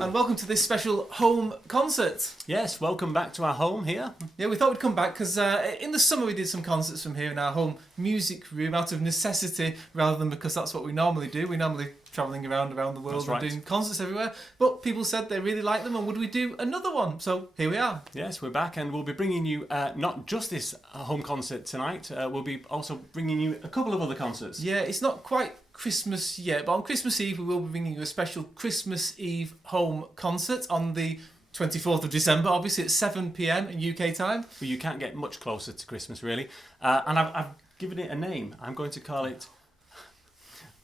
And welcome to this special home concert. Yes, welcome back to our home here. Yeah, we thought we'd come back because in the summer we did some concerts from here in our home music room out of necessity rather than because that's what we normally do. We normally travelling around the world and doing concerts everywhere. But people said they really liked them and would we do another one? So here we are. Yes, we're back and we'll be bringing you not just this home concert tonight, we'll be also bringing you a couple of other concerts. Yeah, it's not quite Christmas yet, but on Christmas Eve we will be bringing you a special Christmas Eve home concert on the 24th of December, obviously at 7 p.m. in UK time. Well, you can't get much closer to Christmas really, and I've given it a name. I'm going to call it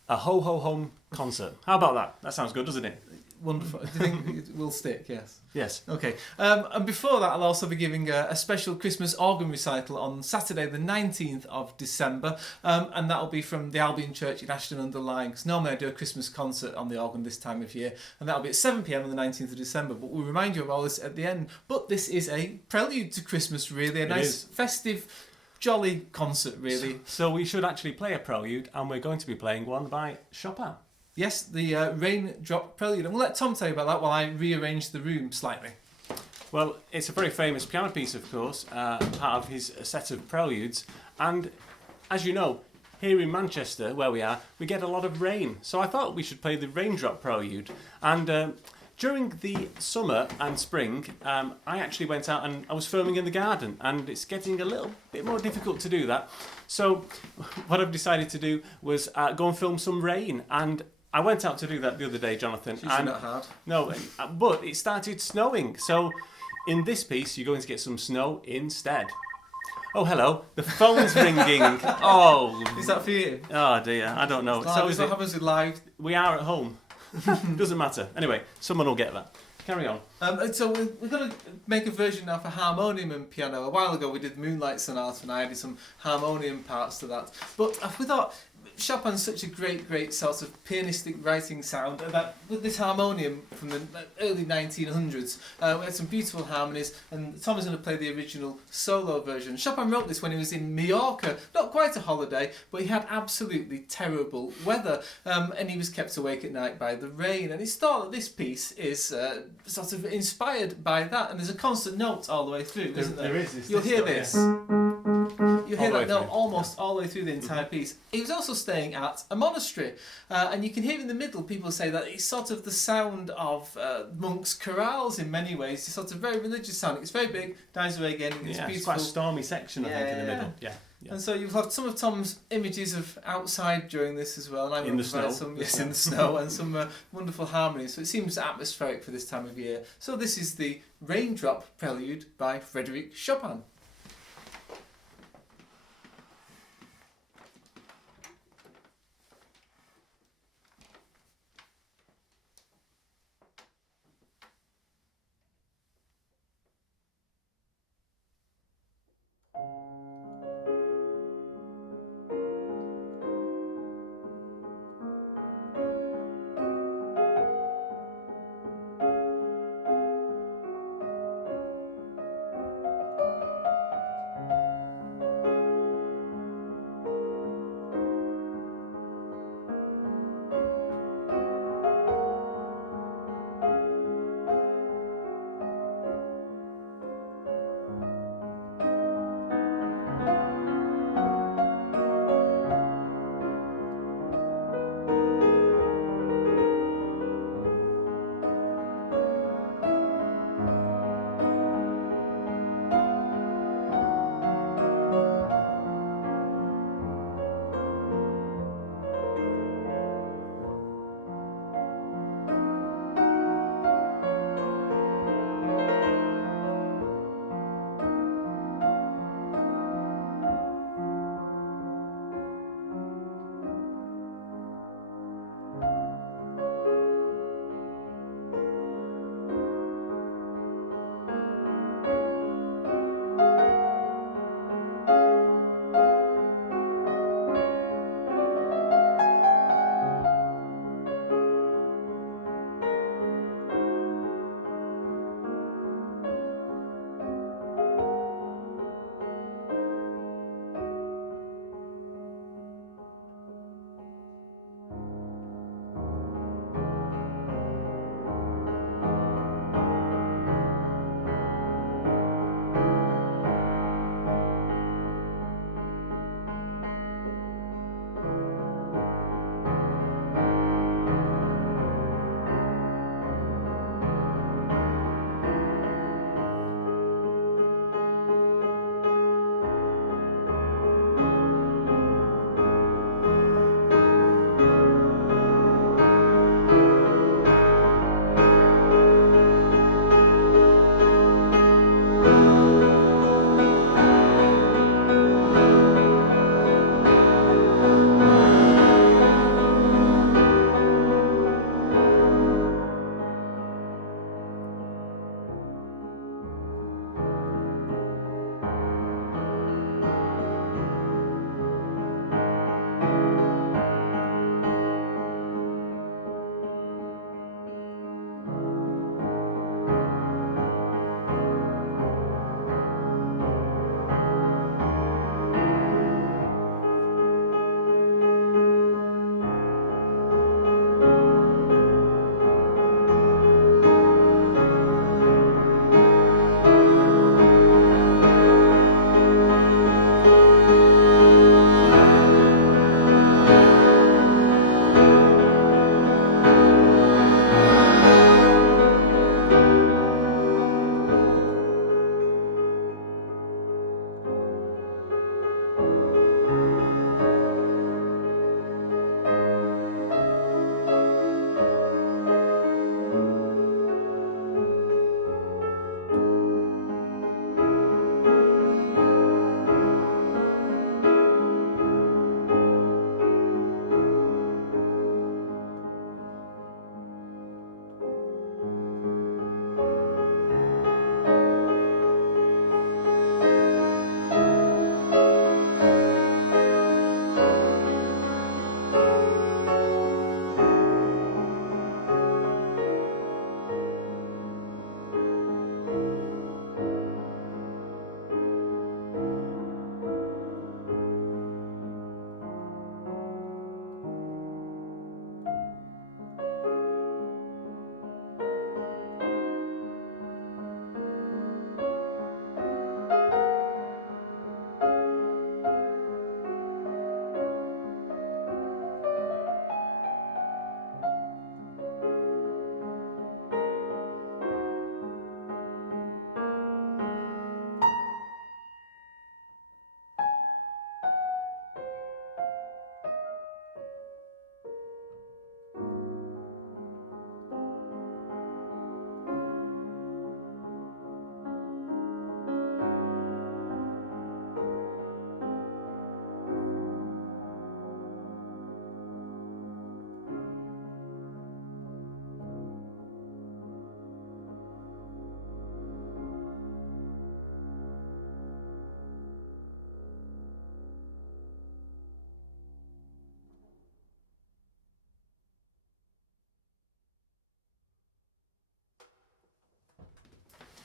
a Ho Ho Home concert. How about that? That sounds good, doesn't it? Wonderful. Do you think it will stick? Yes. Yes. Okay. And before that, I'll also be giving a special Christmas organ recital on Saturday, the 19th of December, and that'll be from the Albion Church in Ashton-under-Lyne. Because normally I do a Christmas concert on the organ this time of year, and that'll be at 7 p.m. on the 19th of December. But we'll remind you of all this at the end. But this is a prelude to Christmas, really, a nice festive, jolly concert, really. So we should actually play a prelude, and we're going to be playing one by Chopin. Yes, the Raindrop Prelude. And we'll let Tom tell you about that while I rearrange the room slightly. Well, it's a very famous piano piece, of course, part of his set of preludes. And as you know, here in Manchester, where we are, we get a lot of rain. So I thought we should play the Raindrop Prelude. And during the summer and spring, I actually went out and I was filming in the garden, and it's getting a little bit more difficult to do that. So what I've decided to do was go and film some rain, and I went out to do that the other day, Jonathan. It's usually not hard. No, but it started snowing. So in this piece, you're going to get some snow instead. Oh, hello. The phone's ringing. Oh. Is that for you? Oh, dear. I don't know. So is what happens with live? We are at home. Doesn't matter. Anyway, someone will get that. Carry on. So we're going to make a version now for harmonium and piano. A while ago we did Moonlight Sonata and I added some harmonium parts to that. But we thought Chopin's such a great sort of pianistic writing sound that with this harmonium from the early 1900s, we had some beautiful harmonies, and Tom is going to play the original solo version. Chopin wrote this when he was in Majorca, not quite a holiday, but he had absolutely terrible weather, and he was kept awake at night by the rain, and he's thought that this piece is sort of inspired by that, and there's a constant note all the way through, isn't there? There is. You'll hear this. You hear that note almost all the way through the entire piece. He was also staying at a monastery, and you can hear in the middle people say that it's sort of the sound of monks' chorales in many ways. It's sort of very religious sounding. It's very big, dies away again. It's beautiful. It's quite a stormy section, I think, in the middle. Yeah. And so you'll have some of Tom's images of outside during this as well. And I'm in the snow. Some, yes, in the snow, and some wonderful harmonies. So it seems atmospheric for this time of year. So this is the Raindrop Prelude by Frédéric Chopin.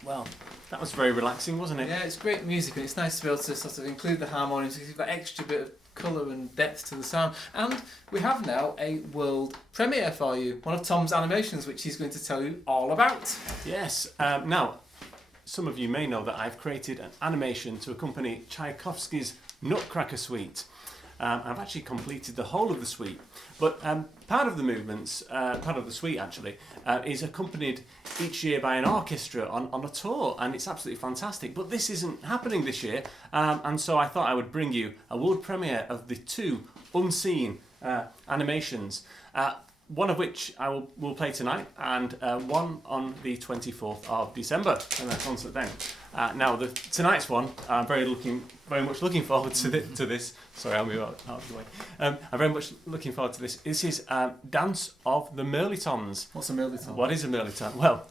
Well, that was very relaxing, wasn't it? Yeah, it's great music, and it's nice to be able to sort of include the harmoniums to give that extra bit of colour and depth to the sound. And we have now a world premiere for you, one of Tom's animations, which he's going to tell you all about. Yes. Now, some of you may know that I've created an animation to accompany Tchaikovsky's Nutcracker suite. I've actually completed the whole of the suite, but part of the movements, part of the suite actually, is accompanied each year by an orchestra on a tour, and it's absolutely fantastic. But this isn't happening this year, and so I thought I would bring you a world premiere of the two unseen animations, one of which I will play tonight, and one on the 24th of December, and that concert then. Now, tonight's one, I'm very much looking forward to this. Sorry, I'll move out of the way. I'm very much looking forward to this. This is Dance of the Mirlitons. What's a Mirliton? What is a Mirliton? Well,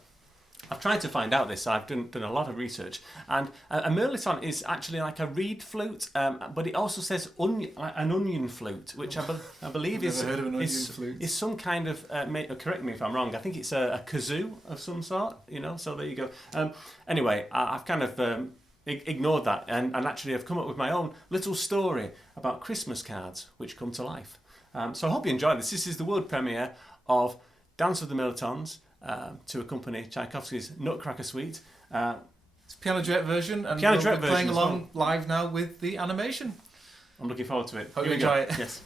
I've tried to find out this. I've done a lot of research, and a mirliton is actually like a reed flute, but it also says an onion flute, which I believe is some kind of. Correct me if I'm wrong. I think it's a kazoo of some sort. So there you go. Anyway, I've kind of ignored that, and actually I've come up with my own little story about Christmas cards which come to life. So I hope you enjoy this. This is the world premiere of Dance of the Mirlitons. To accompany Tchaikovsky's Nutcracker suite. It's a piano duet version, and we're playing along live now with the animation. I'm looking forward to it. Hope you enjoy it. Yes.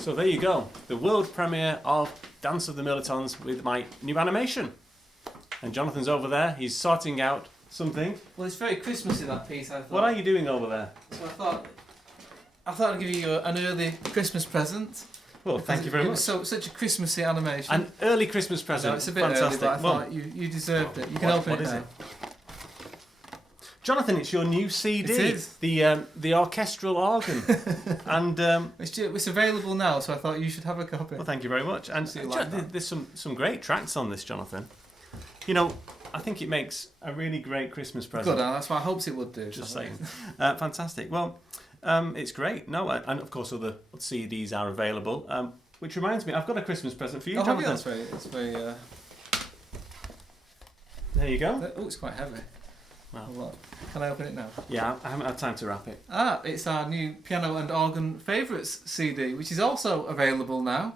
So there you go, the world premiere of Dance of the Mirlitons with my new animation. And Jonathan's over there, he's sorting out something. Well, it's very Christmassy, that piece, I thought. What are you doing over there? So I thought I'd give you an early Christmas present. Well, thank you very much. Such a Christmassy animation. An early Christmas present. No, it's a bit fantastic. early, but I thought you deserved it. You can open it now. It? Jonathan, it's your new CD. It is. The orchestral organ. And it's available now, so I thought you should have a copy. Well, thank you very much. And there's some great tracks on this, Jonathan. I think it makes a really great Christmas present. Good, that's what I hoped it would do. Just saying. Fantastic. Well, it's great. No, and of course other CDs are available. Which reminds me, I've got a Christmas present for you, Oh, have you? Jonathan. It's very. There you go. Oh, it's quite heavy. Wow. Well, can I open it now? Yeah, I haven't had time to wrap it. It's our new piano and organ favourites CD, which is also available now.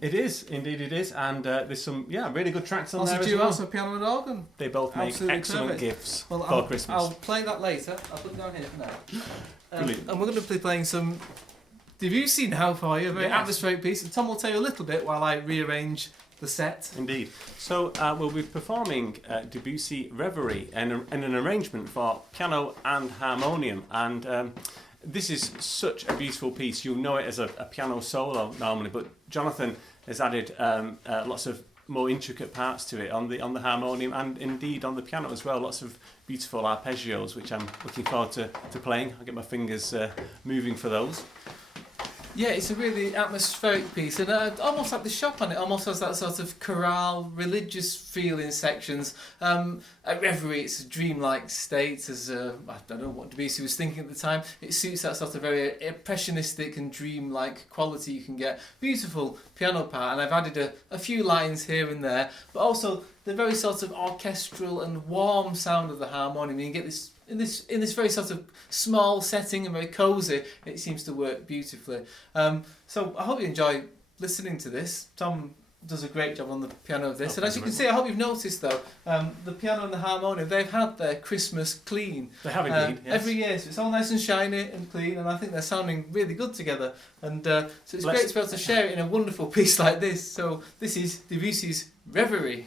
It is, indeed it is, and there's some really good tracks on there as Also well. also piano and organ. They both make Absolutely excellent perfect. gifts Well, for Christmas. I'll play that later. I'll put it down here for now. Brilliant. And we're going to be playing some Debussy now for you, a very Yes. atmospheric piece. And Tom will tell you a little bit while I rearrange the set. Indeed. So we'll be performing Debussy Reverie in an arrangement for piano and harmonium, and this is such a beautiful piece. You'll know it as a piano solo normally, but Jonathan has added lots of more intricate parts to it on the harmonium and indeed on the piano as well. Lots of beautiful arpeggios, which I'm looking forward to playing. I'll get my fingers moving for those. Yeah, it's a really atmospheric piece, and almost like the Chopin, it almost has that sort of chorale, religious feel in sections. At Reverie, it's a dreamlike state, as I don't know what Debussy was thinking at the time. It suits that sort of very impressionistic and dreamlike quality you can get. Beautiful piano part, and I've added a few lines here and there, but also the very sort of orchestral and warm sound of the harmonium. You get this in this very sort of small setting and very cosy. It seems to work beautifully. So I hope you enjoy listening to this. Tom does a great job on the piano of this, and as you can see, I hope you've noticed though, the piano and the harmonium, they've had their Christmas clean. They have indeed, yes. Every year, so it's all nice and shiny and clean, and I think they're sounding really good together. And so it's great to be able to share it in a wonderful piece like this. So this is Debussy's Reverie.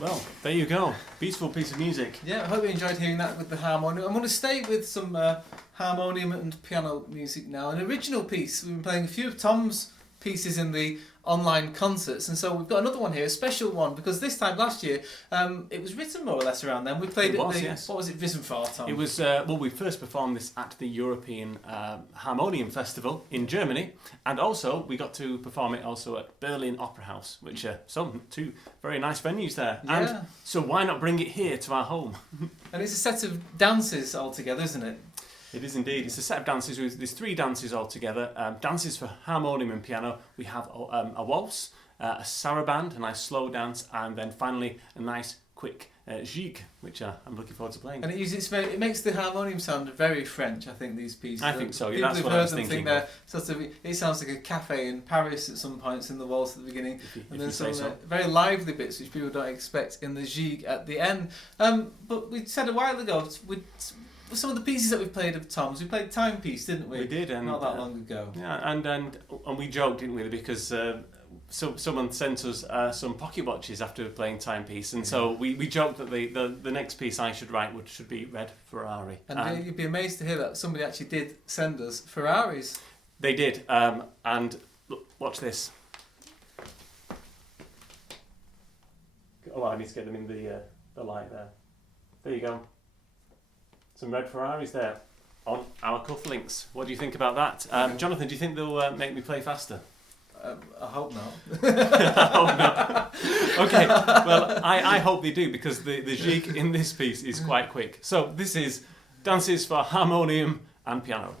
Well, there you go. Beautiful piece of music. Yeah, I hope you enjoyed hearing that with the harmonium. I'm going to stay with some harmonium and piano music now. An original piece. We've been playing a few of Tom's pieces in the online concerts, and so we've got another one here, a special one, because this time last year it was written more or less around then. We played Yes. What was it written for, Tom? It was, we first performed this at the European Harmonium Festival in Germany, and also we got to perform it also at Berlin Opera House, which are two very nice venues there. Yeah. And so why not bring it here to our home? And it's a set of dances altogether, isn't it? It is indeed. It's a set of dances. There's 3 dances altogether. Dances for harmonium and piano. We have a waltz, a sarabande, a nice slow dance, and then finally a nice quick gigue, which I'm looking forward to playing. And it makes the harmonium sound very French, I think, these pieces. I think so, yeah, People that's who've what I heard was them thinking. think it sounds like a cafe in Paris at some points in the waltz at the beginning, and then some very lively bits which people don't expect in the gigue at the end. But we said a while ago, some of the pieces that we played of Tom's, we played Timepiece, didn't we? We did, and not that long ago. Yeah, and we joked, didn't we? Because someone sent us some pocket watches after playing Timepiece, and so we joked that the next piece I should write should be Red Ferrari. And you'd be amazed to hear that somebody actually did send us Ferraris. They did, and look, watch this. Oh, I need to get them in the light there. There you go. Some red Ferraris there on our cufflinks. What do you think about that? Jonathan, do you think they'll make me play faster? I hope not. I hope not. Okay, well, I hope they do, because the gigue in this piece is quite quick. So this is Dances for Harmonium and Piano.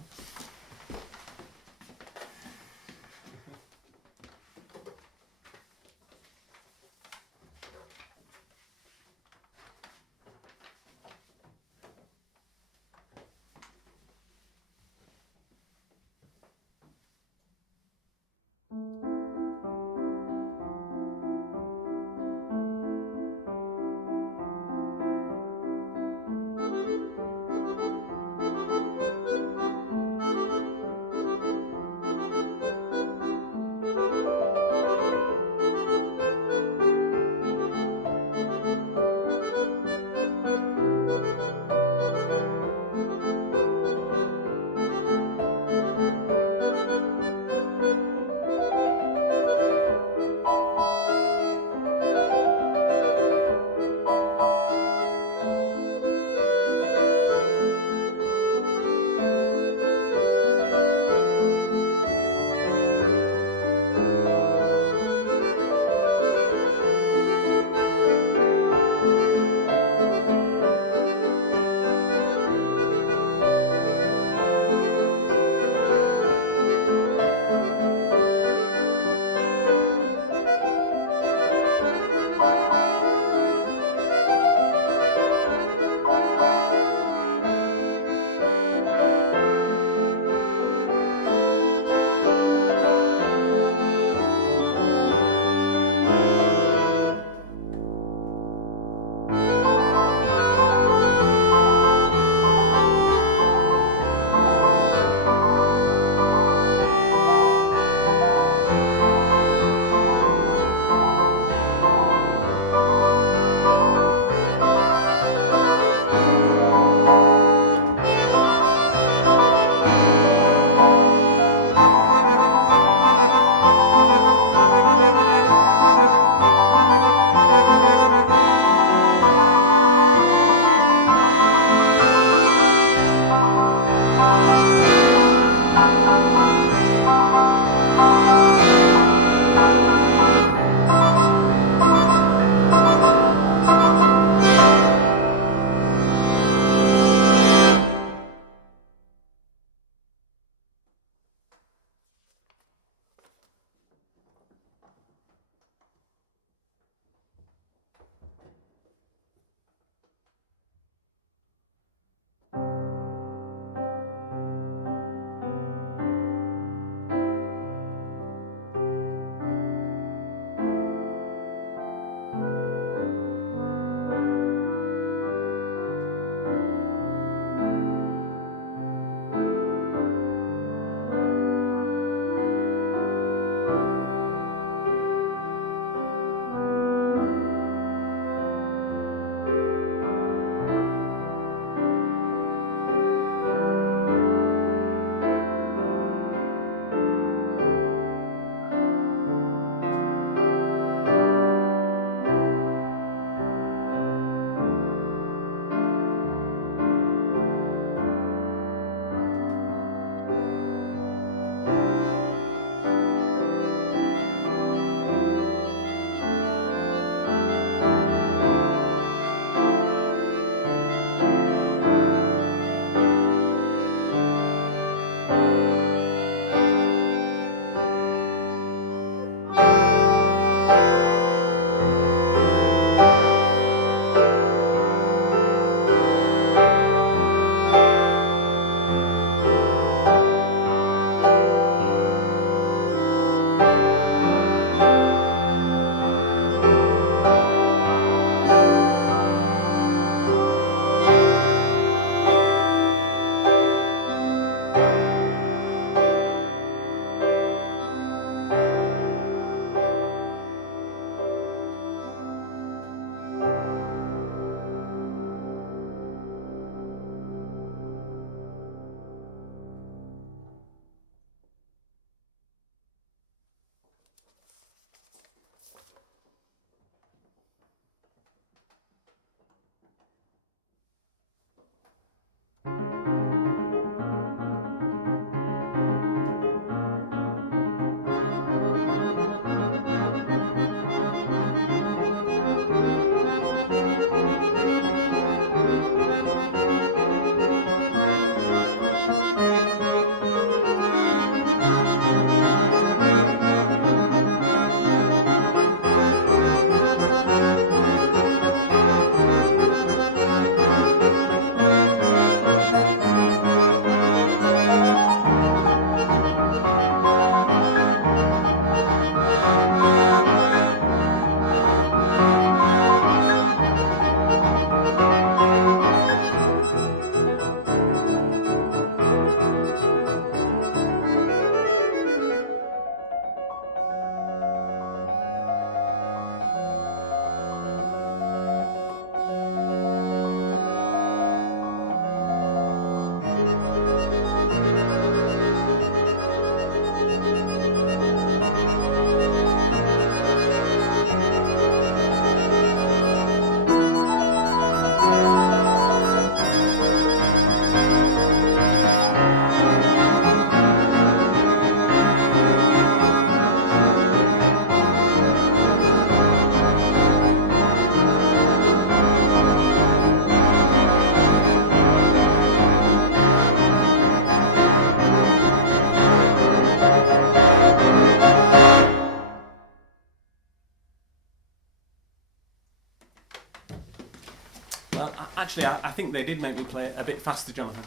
Well, actually, I think they did make me play it a bit faster, Jonathan.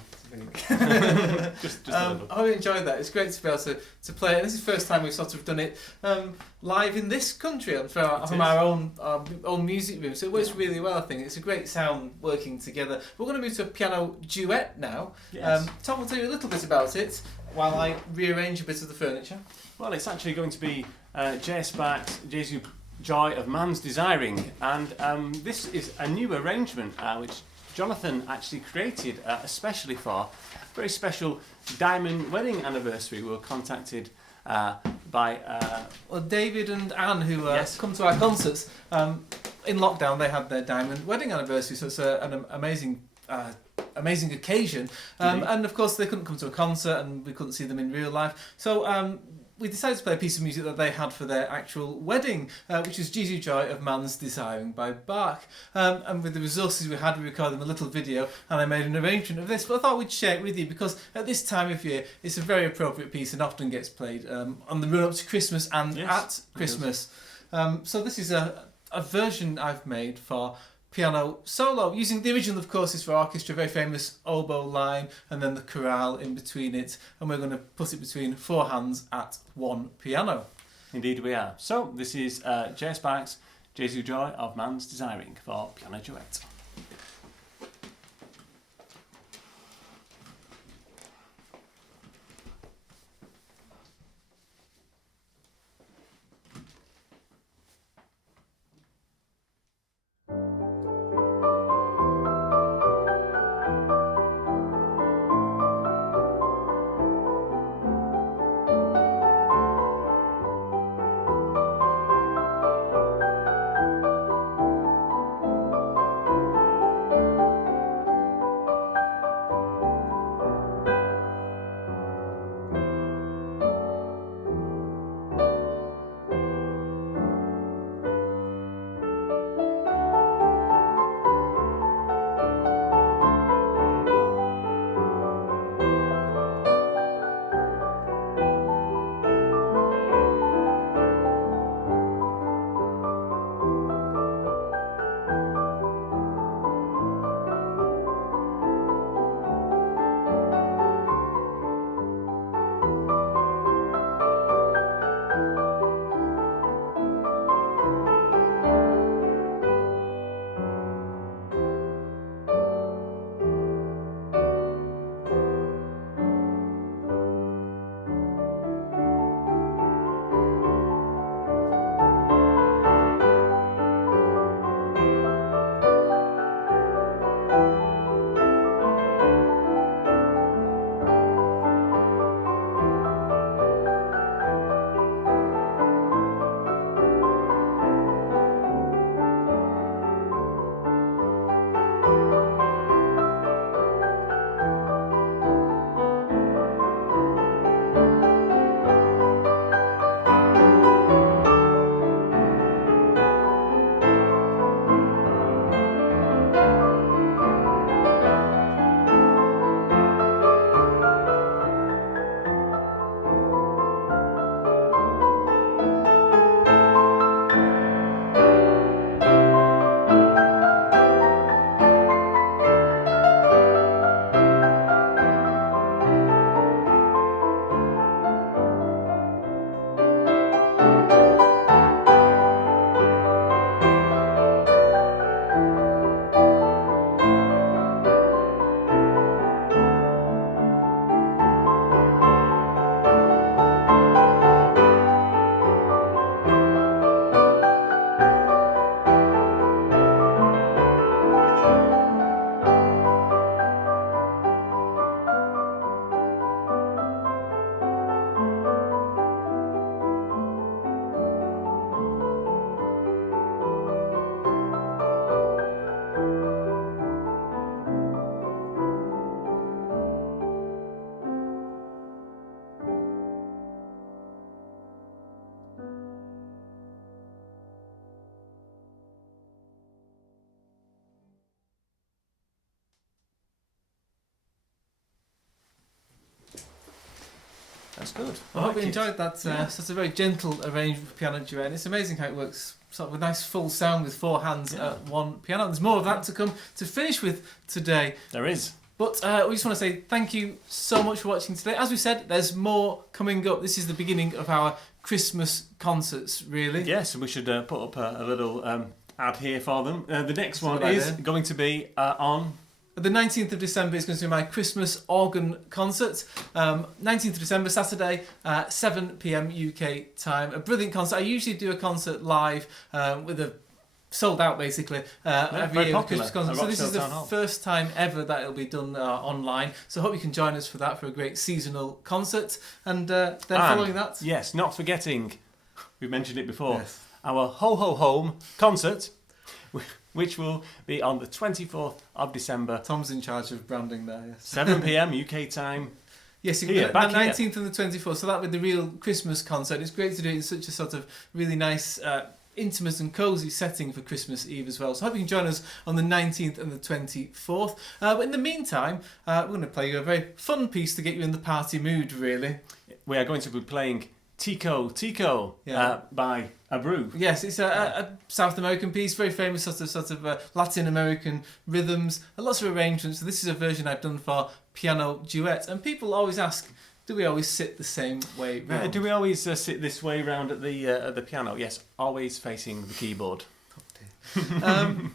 Just a little. I really enjoyed that. It's great to be able to play it. This is the first time we've sort of done it live in this country and from our own music room. So it works really well, I think. It's a great sound working together. We're going to move to a piano duet now. Yes. Tom will tell you a little bit about it while I rearrange a bit of the furniture. Well, it's actually going to be J.S. Bach's Jesu, Joy of Man's Desiring, and this is a new arrangement which Jonathan actually created especially for a very special diamond wedding anniversary. We were contacted by David and Anne, who Yes. come to our concerts. In lockdown, they had their diamond wedding anniversary, so it's an amazing occasion. And of course, they couldn't come to a concert, and we couldn't see them in real life. So we decided to play a piece of music that they had for their actual wedding, which is Jesu, Joy of Man's Desiring by Bach. And with the resources we had, we recorded them a little video, and I made an arrangement of this. But I thought we'd share it with you because at this time of year, it's a very appropriate piece and often gets played on the run-up to Christmas and at Christmas. So this is a version I've made for piano solo, using the original, of course, is for orchestra, very famous oboe line, and then the chorale in between it, and we're going to put it between four hands at one piano. Indeed we are. So this is J.S. Bach's Jesu, Joy of Man's Desiring for piano duet. That's good. I hope like you it. enjoyed that. So it's a very gentle arrangement for piano duet. And it's amazing how it works. Sort of a nice full sound with 4 hands at one piano. There's more of that to come to finish with today. There is. But we just want to say thank you so much for watching today. As we said, there's more coming up. This is the beginning of our Christmas concerts, really. Yes, and we should put up a little ad here for them. The next one good is idea. going to be on... The 19th of December is going to be my Christmas organ concert. 19th of December, Saturday, 7 p.m. UK time. A brilliant concert. I usually do a concert live with a sold out basically every very year. popular. With Christmas concert. So this is the Town Hall. first time ever that it'll be done online. So I hope you can join us for that, for a great seasonal concert. And then following that, Yes, not forgetting, we mentioned it before, Yes. our Ho Ho Home concert, which will be on the 24th of December, Tom's in charge of branding there. Yes. 7 p.m. UK time. Yes, you Here, can back the here. 19th and the 24th. So that would be the real Christmas concert. It's great to do it in such a sort of really nice, intimate and cosy setting for Christmas Eve as well. So I hope you can join us on the 19th and the 24th. But in the meantime, we're going to play you a very fun piece to get you in the party mood, really. We are going to be playing Tico Tico by Abreu. Yes, it's a South American piece, very famous sort of Latin American rhythms, and lots of arrangements. So this is a version I've done for piano duet. And people always ask, do we always sit the same way round? Do we always sit this way round at the piano? Yes, always facing the keyboard. Terrible.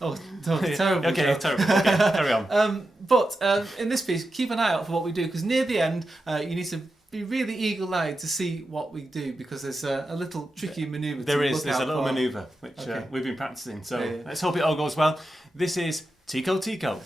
Okay, joke. terrible. Okay, carry on. But in this piece, keep an eye out for what we do, because near the end, you need to be really eagle-eyed to see what we do, because there's a little tricky manoeuvre. There's a little manoeuvre which we've been practicing. So let's hope it all goes well. This is Tico Tico.